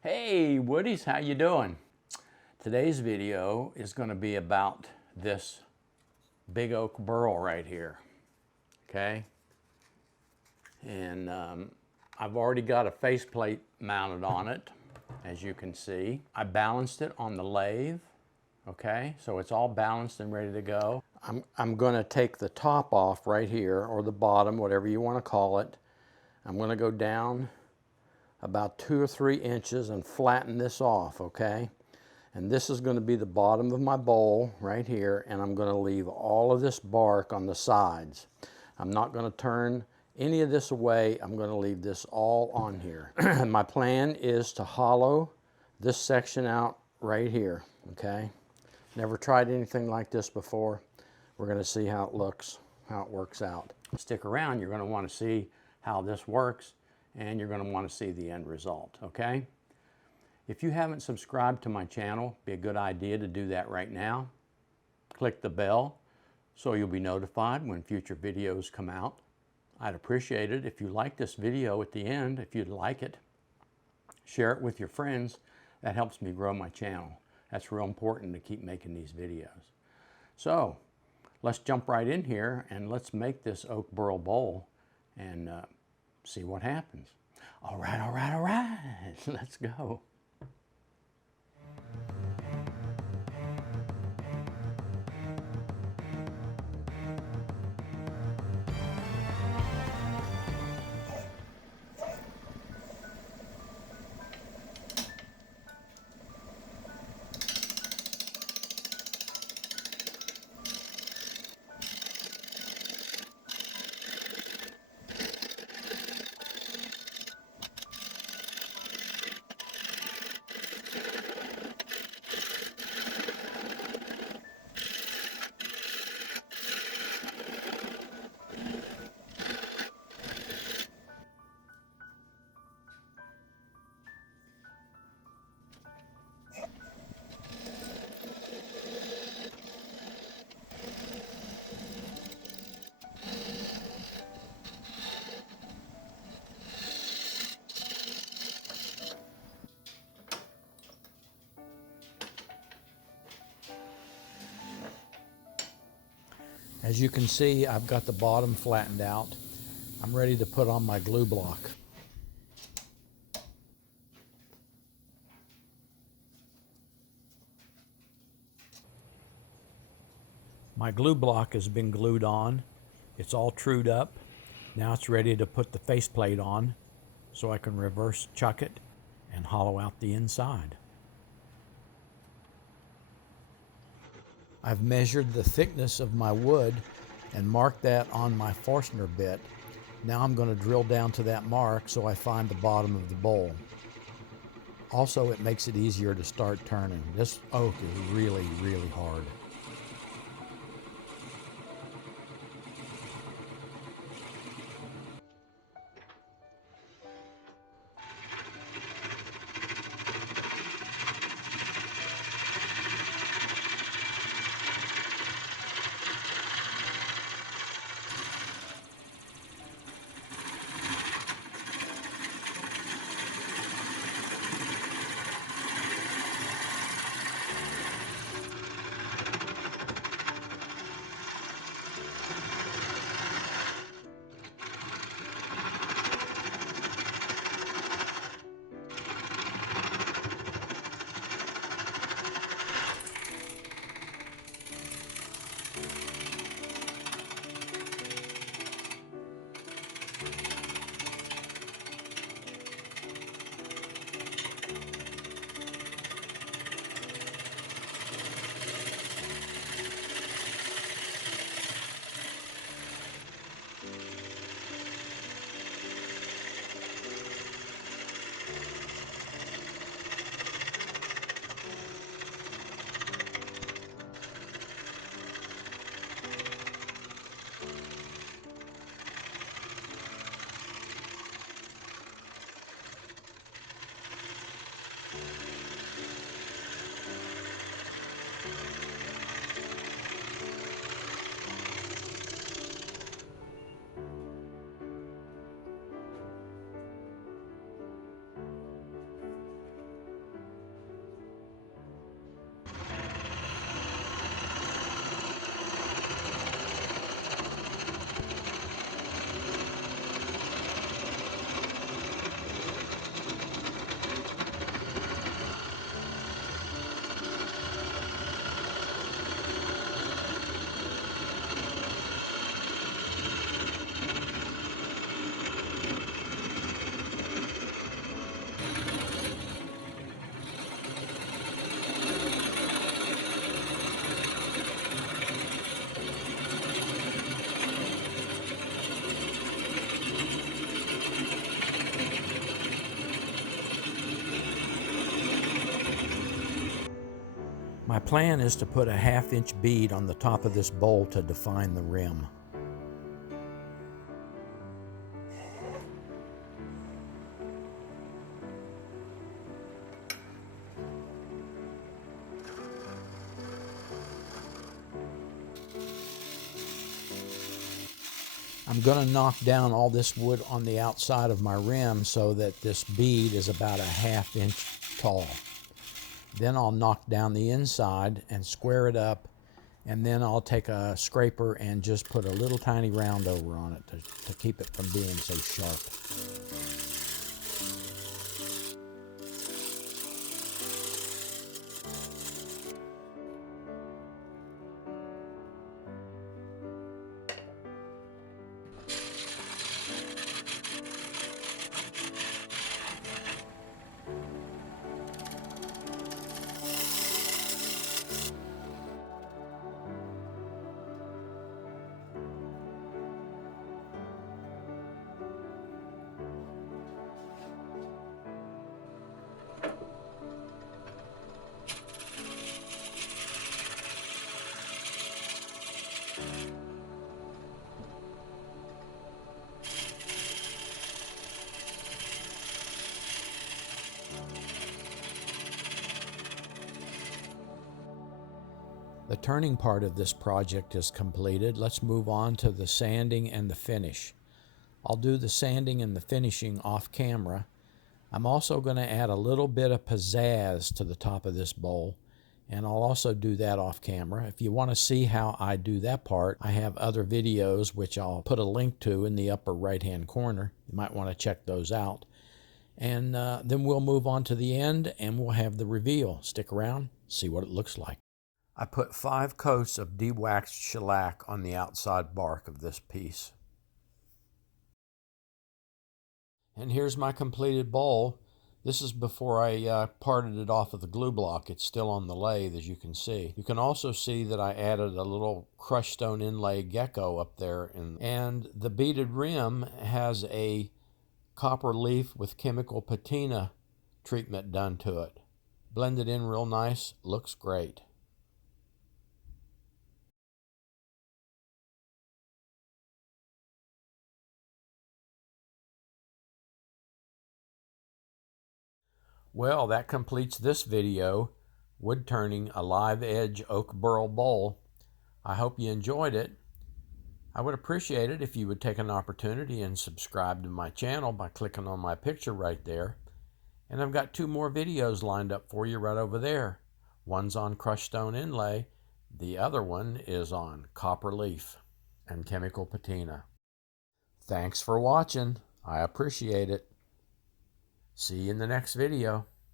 Hey Woodies, how you doing? Today's video is going to be about this big oak burl right here, okay? And I've already got a faceplate mounted on it, as you can see. I balanced it on the lathe, okay? So it's all balanced and ready to go. I'm going to take the top off right here, or the bottom, whatever you want to call it. I'm going to go down about 2 or 3 inches and flatten this off, okay? And this is going to be the bottom of my bowl right here, and I'm going to leave all of this bark on the sides. I'm not going to turn any of this away. I'm going to leave this all on here. My plan is to hollow this section out right here, okay? Never tried anything like this before. We're going to see how it looks, how it works out. Stick around, you're going to want to see how this works, and you're going to want to see the end result, okay? If you haven't subscribed to my channel, it'd be a good idea to do that right now. Click the bell so you'll be notified when future videos come out. I'd appreciate it if you like this video at the end, if you'd like it. Share it with your friends. That helps me grow my channel. That's real important to keep making these videos. So let's jump right in here and let's make this oak burl bowl and see what happens. All right, let's go. As you can see, I've got the bottom flattened out. I'm ready to put on my glue block. My glue block has been glued on. It's all trued up. Now it's ready to put the faceplate on so I can reverse chuck it and hollow out the inside. I've measured the thickness of my wood and marked that on my Forstner bit. Now I'm going to drill down to that mark so I find the bottom of the bowl. Also, it makes it easier to start turning. This oak is really, really hard. My plan is to put a 1/2 inch bead on the top of this bowl to define the rim. I'm going to knock down all this wood on the outside of my rim so that this bead is about a 1/2 inch tall. Then I'll knock down the inside and square it up, and then I'll take a scraper and just put a little tiny round over on it to keep it from being so sharp. The turning part of this project is completed. Let's move on to the sanding and the finish. I'll do the sanding and the finishing off camera. I'm also going to add a little bit of pizzazz to the top of this bowl, and I'll also do that off camera. If you want to see how I do that part, I have other videos which I'll put a link to in the upper right hand corner. You might want to check those out. And then we'll move on to the end and we'll have the reveal. Stick around, see what it looks like. I put 5 coats of de-waxed shellac on the outside bark of this piece. And here's my completed bowl. This is before I parted it off of the glue block. It's still on the lathe, as you can see. You can also see that I added a little crushed stone inlay gecko up there. And the beaded rim has a copper leaf with chemical patina treatment done to it. Blended in real nice, looks great. Well, that completes this video, wood turning a live edge oak burl bowl. I hope you enjoyed it. I would appreciate it if you would take an opportunity and subscribe to my channel by clicking on my picture right there. And I've got 2 more videos lined up for you right over there. One's on crushed stone inlay. The other one is on copper leaf and chemical patina. Thanks for watching. I appreciate it. See you in the next video.